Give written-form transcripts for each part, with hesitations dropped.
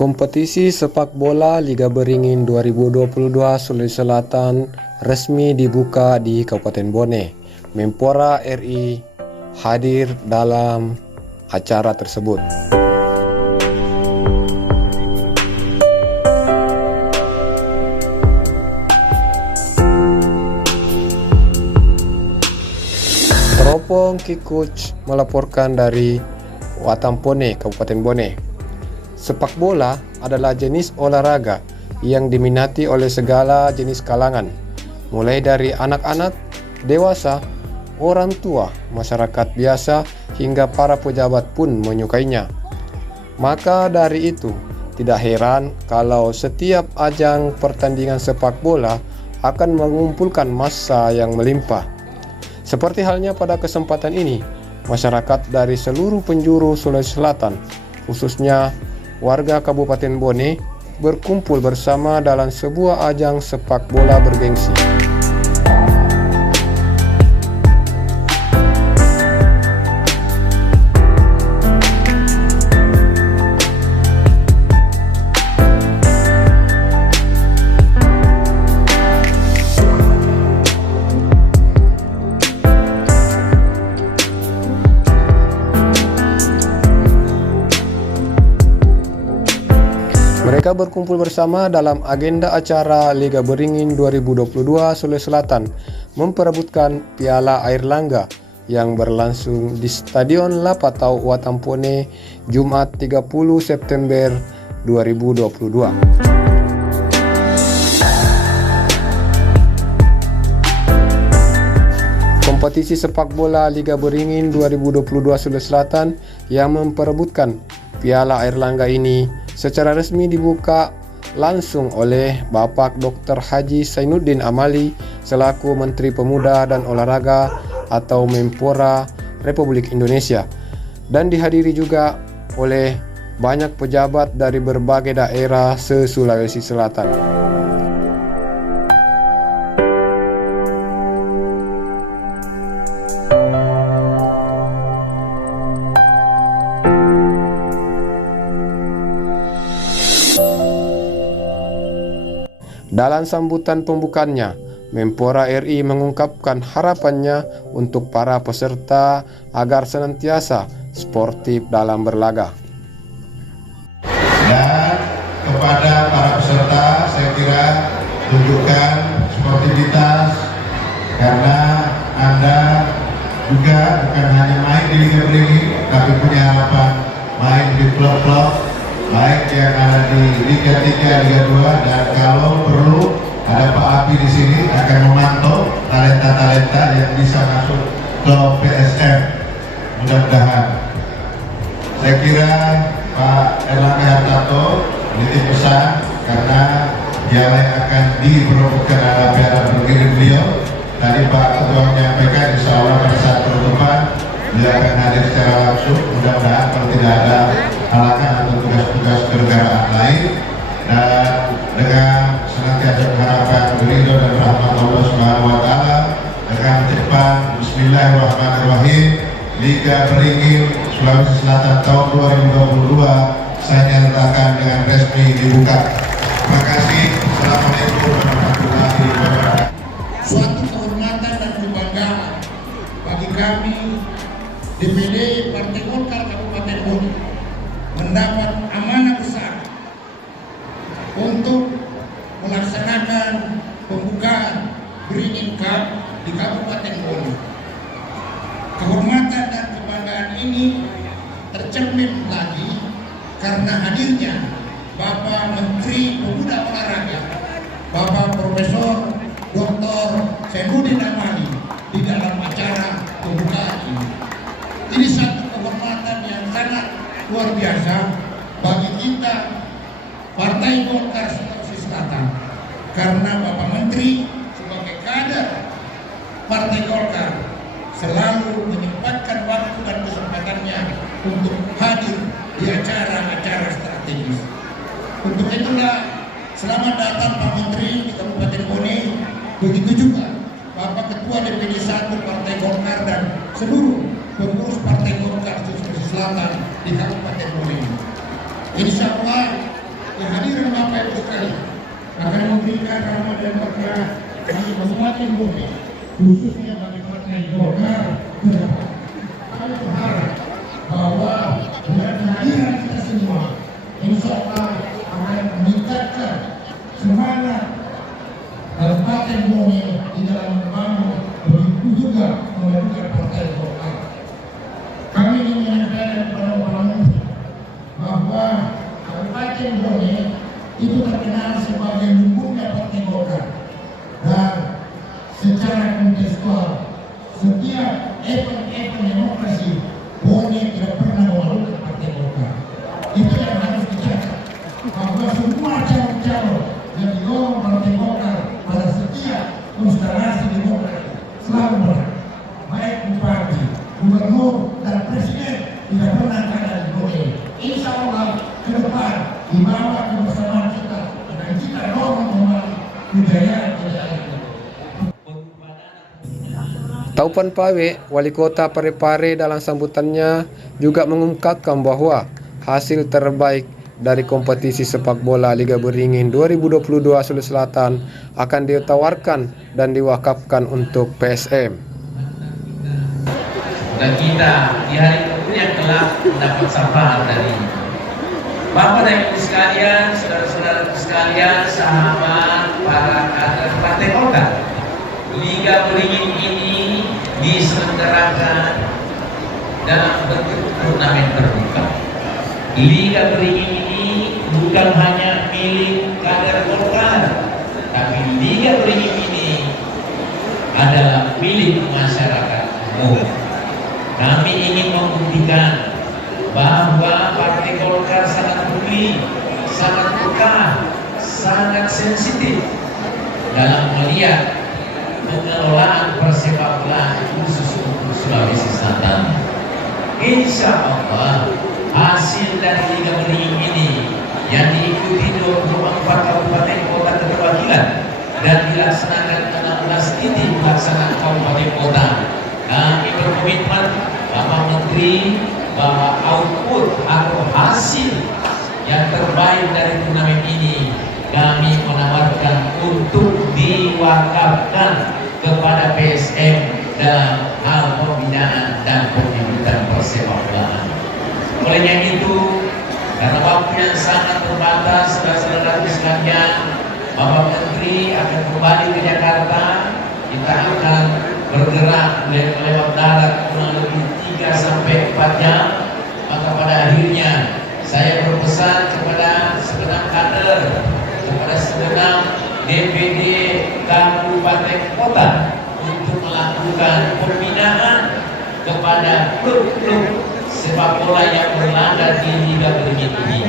Kompetisi sepak bola Liga Beringin 2022 Sulawesi Selatan resmi dibuka di Kabupaten Bone. Menpora RI hadir dalam acara tersebut. Teropong Kikuch melaporkan dari Watampone, Kabupaten Bone. Sepak bola adalah jenis olahraga yang diminati oleh segala jenis kalangan, mulai dari anak-anak, dewasa, orang tua, masyarakat biasa, hingga para pejabat pun menyukainya. Maka dari itu, tidak heran kalau setiap ajang pertandingan sepak bola akan mengumpulkan massa yang melimpah. Seperti halnya pada kesempatan ini, masyarakat dari seluruh penjuru Sulawesi Selatan, khususnya warga Kabupaten Bone, berkumpul bersama dalam sebuah ajang sepak bola bergengsi. Mereka berkumpul bersama dalam agenda acara Liga Beringin 2022 Sulawesi Selatan memperebutkan Piala Airlangga yang berlangsung di Stadion Lapatau Watampone Jumat 30 September 2022. Kompetisi sepak bola Liga Beringin 2022 Sulawesi Selatan yang memperebutkan Piala Airlangga ini secara resmi dibuka langsung oleh Bapak Dr. Haji Sainuddin Amali selaku Menteri Pemuda dan Olahraga atau Menpora Republik Indonesia, dan dihadiri juga oleh banyak pejabat dari berbagai daerah se-Sulawesi Selatan. Dalam sambutan pembukaannya, Menpora RI mengungkapkan harapannya untuk para peserta agar senantiasa sportif dalam berlaga. Dan kepada para peserta, saya kira tunjukkan sportivitas, karena Anda juga bukan hanya main di Liga Beringin, tapi punya harapan main di klub-klub baik yang ada di Liga 3, Liga 2, dan kalau perlu ada Pak Api di sini akan memantau talenta-talenta yang bisa masuk ke PSM. Mudah-mudahan. Saya kira Pak Erlangga Hartarto menitip pesan, karena dia yang akan diperebutkan adalah Piala Beringin beliau. Tadi Pak Ketua menyampaikan insya Allah pada saat penutupan beliau akan hadir secara langsung. Mudah-mudahan kalau tidak ada halangan atau tugas-tugas kenegaraan lain, dan dengan senantiasa berharapan ridho dan rahmat Allah Subhanahu wa Ta'ala, dengan depan Bismillahirrahmanirrahim, Liga Beringin Sulawesi Selatan tahun 2022 saya nyatakan dengan resmi dibuka. Terima kasih. Assalamualaikum warahmatullahi wabarakatuh. Suatu kehormatan dan kebanggaan bagi kami DPD Partai Golkar Kabupaten Bone mendapat amanah besar untuk melaksanakan pembukaan Beringin Cup di Kabupaten Bone. Kehormatan dan kebanggaan ini tercermin lagi karena hadirnya Bapak Menteri Pemuda Olahraga, Bapak Profesor Dr. Sainuddin Amali di dalam acara pembukaan ini. Ini satu kehormatan yang sangat luar biasa bagi kita Partai Golkar Sulawesi Selatan, karena Bapak Menteri sebagai kader Partai Golkar selalu menyempatkan waktu dan kesempatannya untuk hadir di acara-acara strategis. Untuk itulah selamat datang Pak Menteri di Kabupaten Bone, begitu juga Bapak Ketua DPD 1 Partai Golkar dan seluruh pengurus Partai Golkar Sulawesi Selatan di Kabupaten Bone. Insya Allah sekali akan memberikan rahmat dan berkah bagi Kabupaten Bone, khususnya bagi Partai Golkar ke depan. Kami berharap bahwa dengan kehadiran kita semua, insya Allah akan meningkatkan semangat Kabupaten Bone di dalam membangun, begitu juga memajukan Partai Golkar. Kami ingin menyampaikan kepada orang bahwa Kabupaten Bone itu terkenal sebagai lumbungnya Partai Golkar, dan secara kontekstual setiap event demokrasi Bone tidak pernah memalukan Partai Golkar. Itu yang harus dicatat, bahwa semua calon-calon yang didorong Partai Golkar pada setiap konstelasi demokrasi selalu menang, baik bupati, gubernur, dan presiden tidak pernah kalah di Bone. Insya Allah ke depan di bawah kebersamaan kita dan kita dorong kembali kejayaan-kejayaan itu. Taupan Pawe, Wali Kota Parepare dalam sambutannya juga mengungkapkan bahwa hasil terbaik dari kompetisi sepak bola Liga Beringin 2022 Sulawesi Selatan akan ditawarkan dan diwakafkan untuk PSM. Dan kita di hari kemudian kelak mendapat syafaat dari Bapak dan Ibu sekalian, saudara-saudara sekalian, sahabat para kader Partai Golkar. Liga Beringin ini diselenggarakan dalam bentuk turnamen terbuka. Liga Beringin ini bukan hanya milik kader Golkar, tapi Liga Beringin ini adalah milik masyarakat umum. Kami ingin membuktikan bahwa Partai Golkar sangat peduli, sangat peka, sangat sensitif dalam melihat pengelolaan persepak bolaan khusus untuk Sulawesi Selatan. Insya Allah hasil dari Liga Beringin ini yang diikuti 24 kabupaten kota keterwakilan dan dilaksanakan 16 titik pelaksanaan kabupaten kota. Kami berkomitmen Bapak Menteri bahwa output atau hasil yang terbaik dari turnamen ini kami menawarkan untuk diwakafkan kepada PSM dalam hal pembinaan dan pembibitan persepak bolaan. Olehnya itu, karena waktu yang sangat terbatas, saudara-saudara sekalian, Bapak Menteri akan kembali ke Jakarta. Kita akan bergerak lewat darat kurang lebih 3 sampai 4 jam. Maka pada akhirnya saya berpesan kepada segenap kader, kepada segenap DPD Kabupaten Kota untuk melakukan pembinaan kepada klub-klub sepak bola yang berlaga di Liga Beringin ini.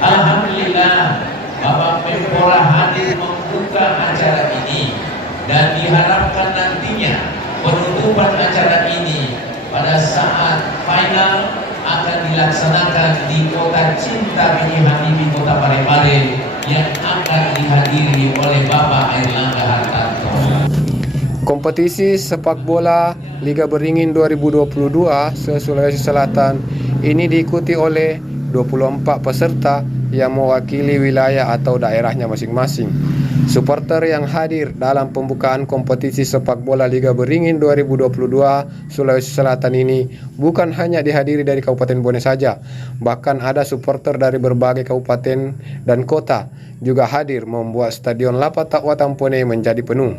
Alhamdulillah Bapak Menpora hadir membuka acara ini dan diharapkan nantinya penutupan acara ini pada saat final akan dilaksanakan di kota cinta B.J. Habibie, Kota Parepare, yang akan dihadiri oleh Bapak Airlangga Hartarto. Kompetisi sepak bola Liga Beringin 2022 se-Sulawesi Selatan ini diikuti oleh 24 peserta yang mewakili wilayah atau daerahnya masing-masing. Supporter yang hadir dalam pembukaan kompetisi sepak bola Liga Beringin 2022 Sulawesi Selatan ini bukan hanya dihadiri dari Kabupaten Bone saja, bahkan ada supporter dari berbagai kabupaten dan kota juga hadir membuat Stadion Lapatak Watampone menjadi penuh.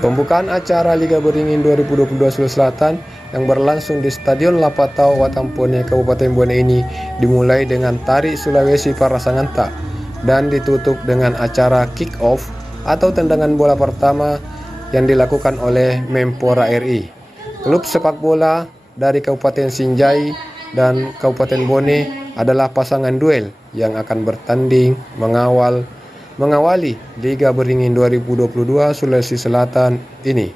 Pembukaan acara Liga Beringin 2022 Sulawesi Selatan yang berlangsung di Stadion Lapatau Watampone Kabupaten Bone ini dimulai dengan tari Sulawesi Parasanganta dan ditutup dengan acara kick off atau tendangan bola pertama yang dilakukan oleh Menpora RI. Klub sepak bola dari Kabupaten Sinjai dan Kabupaten Bone adalah pasangan duel yang akan bertanding mengawali Liga Beringin 2022 Sulawesi Selatan ini.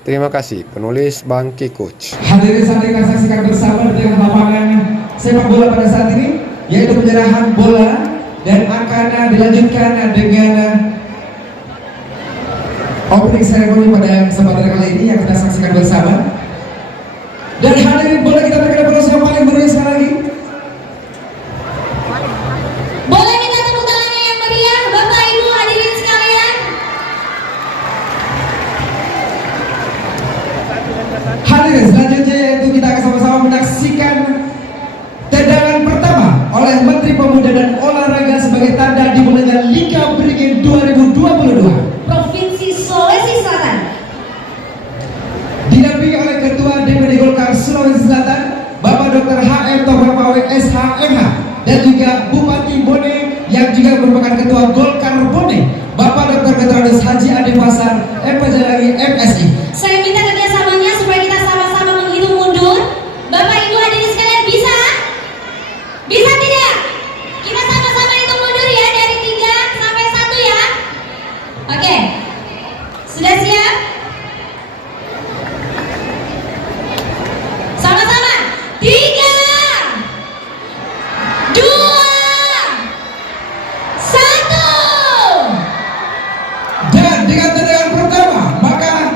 Terima kasih, penulis Bangki Coach. Hadirin saat kita saksikan bersama dengan lapangan sepak bola pada saat ini, yaitu penyerahan bola dan akan dilanjutkan dengan opening ceremony pada kesempatan kali ini yang kita saksikan bersama. Dan hadirin, boleh kita berikan aplaus yang paling meriah sekali lagi. Boleh minta tepuk tangannya yang meriah, Bapak Ibu hadirin sekalian. Hadirin, selanjutnya yaitu kita akan sama-sama menyaksikan tendangan pertama oleh Menteri Pemuda dan Olahraga sebagai tanda dimulainya Liga Beringin 2022. Provinsi Sulawesi Selatan. Didampingi oleh Ketua DPD Golkar Sulawesi Selatan, Bapak Dr. H.M. Tobrapawe SHMH, dan juga Bupati Bone yang juga merupakan Ketua Golkar Bone, Bapak Dr. Petrus Haji Adi Fasar, MPJLI MSI. Saya minta kerjasamanya supaya kita sama-sama menghitung mundur. Bapak Ibu hadirin sekalian, bisa? Bisa tidak? Kita sama-sama hitung mundur ya, dari 3 sampai 1 ya. Oke, sudah siap? Sama-sama. 3, 2, 1. Dan dengan tendangan pertama, maka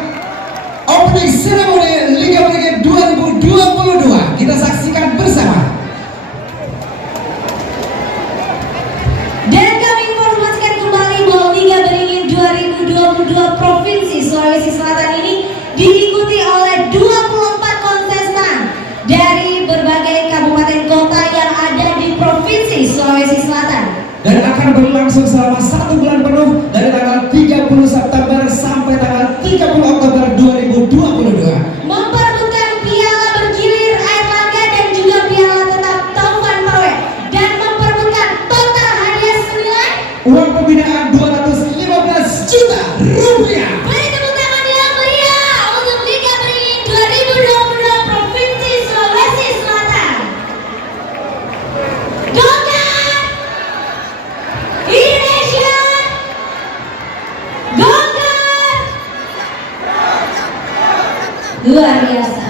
opening ceremony Liga Beringin 2022 kita saksikan bersama. Dan kami informasikan kembali bahwa Liga Beringin 2022 Provinsi Sulawesi Selatan ini diikuti oleh 24 kontestan dari berbagai kabupaten kota yang ada di Provinsi Sulawesi Selatan. Dan akan berlangsung selama 1 bulan penuh dari tanggal 30 September sampai tanggal 30 Oktober 2022. Memperebutkan piala bergilir air langga dan juga piala tetap Taufan Pawe, dan memperebutkan total hadiah senilai Uang pembinaan 215 juta rupiah. beri tepuk tangan yang meriah untuk Liga Beringin 2022 Provinsi Sulawesi Selatan. Golkar Indonesia, Golkar luar biasa.